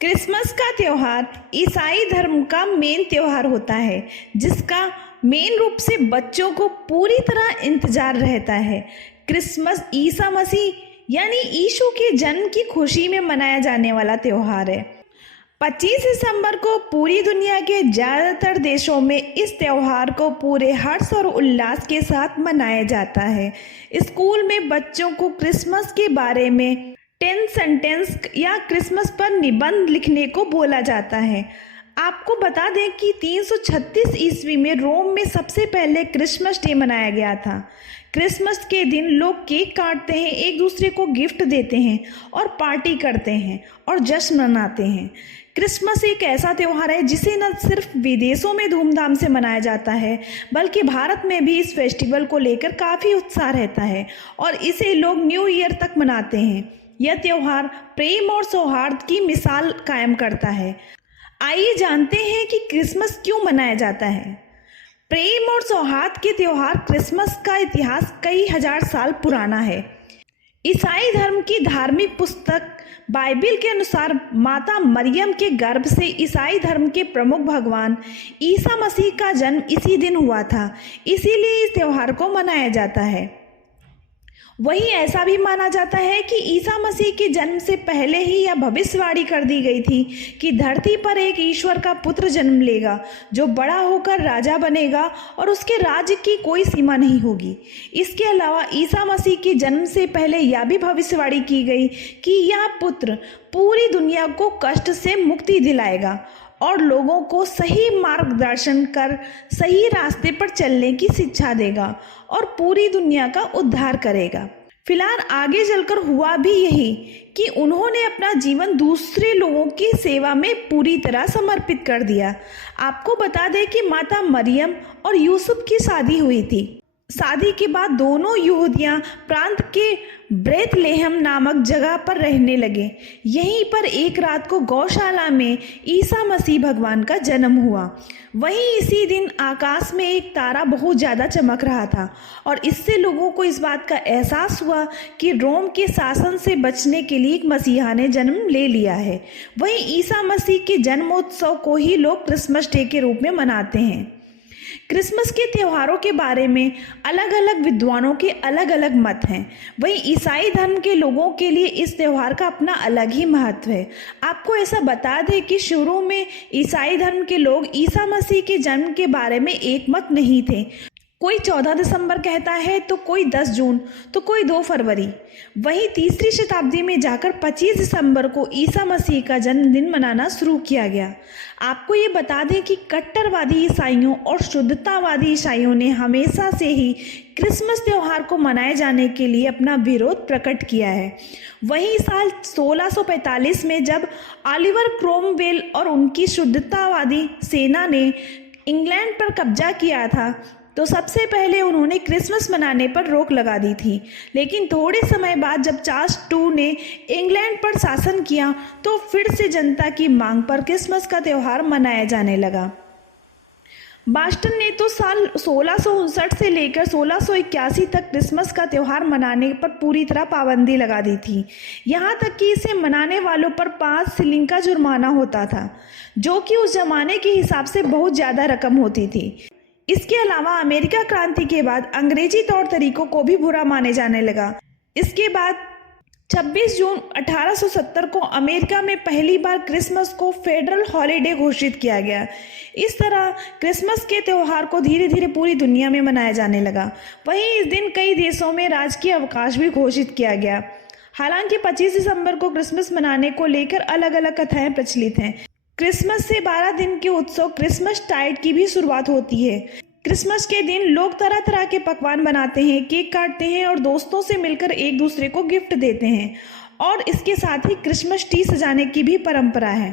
Christmas का त्यौहार ईसाई धर्म का मेन त्यौहार होता है, जिसका मेन रूप से बच्चों को पूरी तरह इंतजार रहता है। क्रिसमस ईसा मसीह यानी यीशु के जन्म की खुशी में मनाया जाने वाला त्यौहार है। 25 दिसंबर को पूरी दुनिया के ज़्यादातर देशों में इस त्यौहार को पूरे हर्ष और उल्लास के साथ मनाया जाता है। स्कूल में बच्चों को क्रिसमस के बारे में 10 सेंटेंस या क्रिसमस पर निबंध लिखने को बोला जाता है। आपको बता दें कि 336 ईस्वी में रोम में सबसे पहले क्रिसमस डे मनाया गया था। क्रिसमस के दिन लोग केक काटते हैं, एक दूसरे को गिफ्ट देते हैं और पार्टी करते हैं और जश्न मनाते हैं। क्रिसमस एक ऐसा त्यौहार है जिसे न सिर्फ विदेशों में धूमधाम से मनाया जाता है, बल्कि भारत में भी इस फेस्टिवल को लेकर काफ़ी उत्साह रहता है और इसे लोग न्यू ईयर तक मनाते हैं। यह त्यौहार प्रेम और सौहार्द की मिसाल कायम करता है। आइए जानते हैं कि क्रिसमस क्यों मनाया जाता है। प्रेम और सौहार्द के त्यौहार क्रिसमस का इतिहास कई हजार साल पुराना है। ईसाई धर्म की धार्मिक पुस्तक बाइबिल के अनुसार माता मरियम के गर्भ से ईसाई धर्म के प्रमुख भगवान ईसा मसीह का जन्म इसी दिन हुआ था, इसीलिए इस त्यौहार को मनाया जाता है। वहीं ऐसा भी माना जाता है कि ईसा मसीह के जन्म से पहले ही यह भविष्यवाणी कर दी गई थी कि धरती पर एक ईश्वर का पुत्र जन्म लेगा जो बड़ा होकर राजा बनेगा और उसके राज्य की कोई सीमा नहीं होगी। इसके अलावा ईसा मसीह के जन्म से पहले यह भी भविष्यवाणी की गई कि यह पुत्र पूरी दुनिया को कष्ट से मुक्ति दिलाएगा और लोगों को सही मार्गदर्शन कर सही रास्ते पर चलने की शिक्षा देगा और पूरी दुनिया का उद्धार करेगा। फिलहाल आगे चलकर हुआ भी यही कि उन्होंने अपना जीवन दूसरे लोगों की सेवा में पूरी तरह समर्पित कर दिया। आपको बता दें कि माता मरियम और यूसुफ की शादी हुई थी। शादी के बाद दोनों यहूदिया प्रांत के ब्रेतलेहम नामक जगह पर रहने लगे। यहीं पर एक रात को गौशाला में ईसा मसीह भगवान का जन्म हुआ। वहीं इसी दिन आकाश में एक तारा बहुत ज़्यादा चमक रहा था और इससे लोगों को इस बात का एहसास हुआ कि रोम के शासन से बचने के लिए एक मसीहा ने जन्म ले लिया है। वहीं ईसा मसीह के जन्मोत्सव को ही लोग क्रिसमस डे के रूप में मनाते हैं। क्रिसमस के त्योहारों के बारे में अलग अलग विद्वानों के अलग अलग मत हैं। वहीं ईसाई धर्म के लोगों के लिए इस त्यौहार का अपना अलग ही महत्व है। आपको ऐसा बता दें कि शुरू में ईसाई धर्म के लोग ईसा मसीह के जन्म के बारे में एक मत नहीं थे। कोई 14 दिसंबर कहता है तो कोई 10 जून तो कोई 2 फरवरी। वहीं तीसरी शताब्दी में जाकर 25 दिसंबर को ईसा मसीह का जन्मदिन मनाना शुरू किया गया। आपको ये बता दें कि कट्टरवादी ईसाइयों और शुद्धतावादी ईसाइयों ने हमेशा से ही क्रिसमस त्यौहार को मनाए जाने के लिए अपना विरोध प्रकट किया है। वहीं साल 1645 में जब ऑलिवर क्रोमवेल और उनकी शुद्धतावादी सेना ने इंग्लैंड पर कब्जा किया था तो सबसे पहले उन्होंने क्रिसमस मनाने पर रोक लगा दी थी। लेकिन थोड़े समय बाद जब चार्ल्स II ने इंग्लैंड पर शासन किया तो फिर से जनता की मांग पर क्रिसमस का त्यौहार मनाया जाने लगा। बॉस्टन ने तो साल 1659 से लेकर 1681 तक क्रिसमस का त्यौहार मनाने पर पूरी तरह पाबंदी लगा दी थी। यहाँ तक कि इसे मनाने वालों पर 5 शिलिंग का जुर्माना होता था, जो कि उस जमाने के हिसाब से बहुत ज़्यादा रकम होती थी। इसके अलावा अमेरिका क्रांति के बाद अंग्रेजी तौर तरीकों को भी बुरा माने जाने लगा। इसके बाद 26 जून 1870 को अमेरिका में पहली बार क्रिसमस को फेडरल हॉलिडे घोषित किया गया। इस तरह क्रिसमस के त्यौहार को धीरे धीरे पूरी दुनिया में मनाया जाने लगा। वहीं इस दिन कई देशों में राजकीय अवकाश भी घोषित किया गया। हालांकि 25 दिसंबर को क्रिसमस मनाने को लेकर अलग अलग कथाएं प्रचलित हैं। क्रिसमस से 12 दिन के उत्सव क्रिसमस टाइड की भी शुरुआत होती है। क्रिसमस के दिन लोग तरह तरह के पकवान बनाते हैं, केक काटते हैं और दोस्तों से मिलकर एक दूसरे को गिफ्ट देते हैं और इसके साथ ही क्रिसमस ट्री सजाने की भी परंपरा है।